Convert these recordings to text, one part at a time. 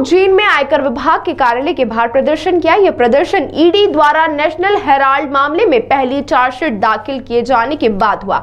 उज्जैन में आयकर विभाग के कार्यालय के बाहर प्रदर्शन किया। यह प्रदर्शन ईडी द्वारा नेशनल हेराल्ड मामले में पहली चार्जशीट दाखिल किए जाने के बाद हुआ।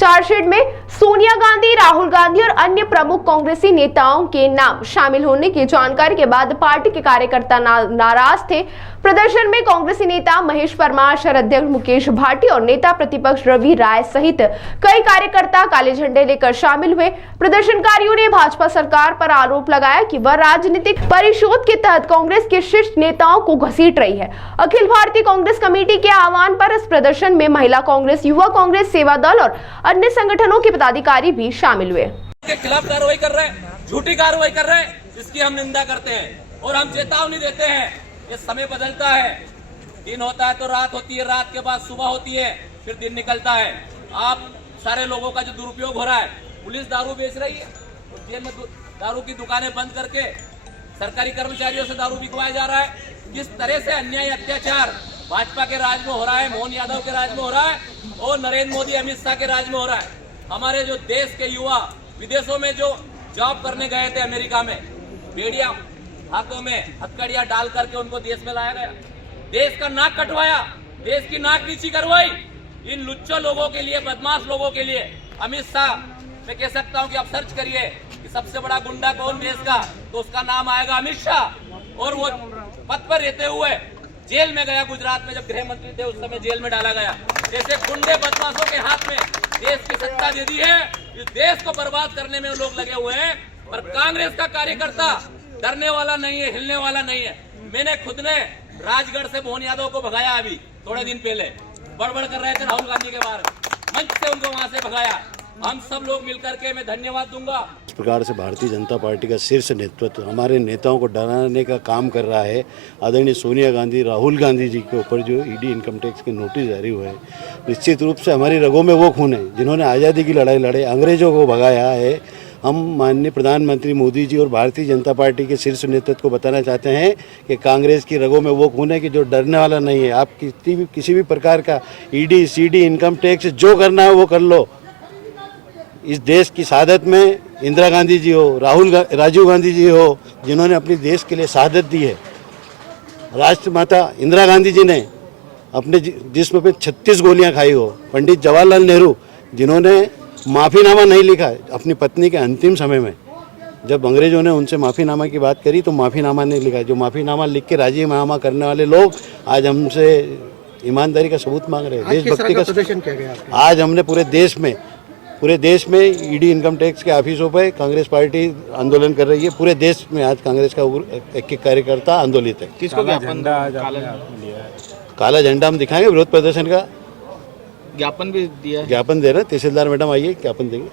चार्जशीट में सोनिया गांधी, राहुल गांधी और अन्य प्रमुख कांग्रेसी नेताओं के नाम शामिल होने की जानकारी के बाद पार्टी के कार्यकर्ता नाराज थे। प्रदर्शन में कांग्रेसी नेता महेश परमार, शहर अध्यक्ष मुकेश भाटी और नेता प्रतिपक्ष रवि राय सहित कई कार्यकर्ता काले झंडे लेकर शामिल हुए। प्रदर्शनकारियों ने भाजपा सरकार पर आरोप लगाया कि वह राजनीतिक परिशोध के तहत कांग्रेस के शीर्ष नेताओं को घसीट रही है। अखिल भारतीय कांग्रेस कमेटी के आह्वान पर इस प्रदर्शन में महिला कांग्रेस, युवा कांग्रेस, सेवा दल और अन्य संगठनों के पदाधिकारी भी शामिल हुए। के खिलाफ कार्रवाई कर रहे हैं, झूठी कार्रवाई कर रहे हैं, इसकी हम निंदा करते हैं और हम चेतावनी देते हैं। ये समय बदलता है, दिन होता है तो रात होती है, रात के बाद सुबह होती है, फिर दिन निकलता है। आप सारे लोगों का जो दुरुपयोग हो रहा है, पुलिस दारू बेच रही है, जेल में दारू की दुकानें बंद करके सरकारी कर्मचारियों से दारू बिकवाया जा रहा है। किस तरह से अन्याय, अत्याचार भाजपा के राज में हो रहा है, मोहन यादव के राज में हो रहा है और नरेंद्र मोदी, अमित शाह के राज में हो रहा है। हमारे जो देश के युवा विदेशों में जो जॉब करने गए थे, अमेरिका में, बेड़िया हाथों में हथकड़ियां डाल करके उनको देश में लाया गया, देश का नाक कटवाया, देश की नाक नीची करवाई। इन लुच्चो लोगों के लिए, बदमाश लोगों के लिए अमित शाह, मैं कह सकता हूं कि आप सर्च करिए कि सबसे बड़ा गुंडा कौन देश का, तो उसका नाम आएगा अमित शाह। और वो पद पर रहते हुए जेल में गया, गुजरात में जब गृह मंत्री थे उस समय जेल में डाला गया। जैसे गुंडे बदमाशों के हाथ में देश की सत्ता दे दी है, इस देश को बर्बाद करने में लोग लगे हुए हैं। पर कांग्रेस का कार्यकर्ता डरने वाला नहीं है, हिलने वाला नहीं है। मैंने खुद ने राजगढ़ से मोहन यादव को भगाया, अभी थोड़े दिन पहले बड़बड़ कर रहे थे राहुल गांधी के बारे में, मंच से उनको वहां से भगाया। हम सब लोग मिलकर के, मैं धन्यवाद दूंगा। इस प्रकार से भारतीय जनता पार्टी का शीर्ष नेतृत्व हमारे नेताओं को डराने का काम कर रहा है। आदरणीय सोनिया गांधी, राहुल गांधी जी के ऊपर जो ईडी इनकम टैक्स के नोटिस जारी हुए हैं, निश्चित रूप से हमारी रगों में वो खून है जिन्होंने आज़ादी की लड़ाई लड़े, अंग्रेजों को भगाया है। हम माननीय प्रधानमंत्री मोदी जी और भारतीय जनता पार्टी के शीर्ष नेतृत्व को बताना चाहते हैं कि कांग्रेस की रगों में वो खून है कि जो डरने वाला नहीं है। आप किसी भी प्रकार का ईडी, सीडी, इनकम टैक्स जो करना है वो कर लो। इस देश की शहादत में इंदिरा गांधी जी हो, राजीव गांधी जी हो, जिन्होंने अपनी देश के लिए शहादत दी है। राष्ट्रमाता इंदिरा गांधी जी ने अपने जिस्म पे 36 गोलियां खाई हो। पंडित जवाहरलाल नेहरू, जिन्होंने माफ़ीनामा नहीं लिखा अपनी पत्नी के अंतिम समय में, जब अंग्रेजों ने उनसे माफ़ीनामा की बात करी तो माफ़ीनामा नहीं लिखा। जो माफ़ीनामा लिख के राजीनामा करने वाले लोग आज हमसे ईमानदारी का सबूत मांग रहे हैं, देशभक्ति का प्रदर्शन किया गया। आज हमने पूरे देश में ईडी इनकम टैक्स के ऑफिसों पे कांग्रेस पार्टी आंदोलन कर रही है। पूरे देश में आज कांग्रेस का एक कार्यकर्ता आंदोलित है। किसको काला झंडा हम दिखाएंगे, विरोध प्रदर्शन का ज्ञापन भी दिया है। ज्ञापन दे रहे हैं, तहसीलदार मैडम आइए, ज्ञापन देंगे।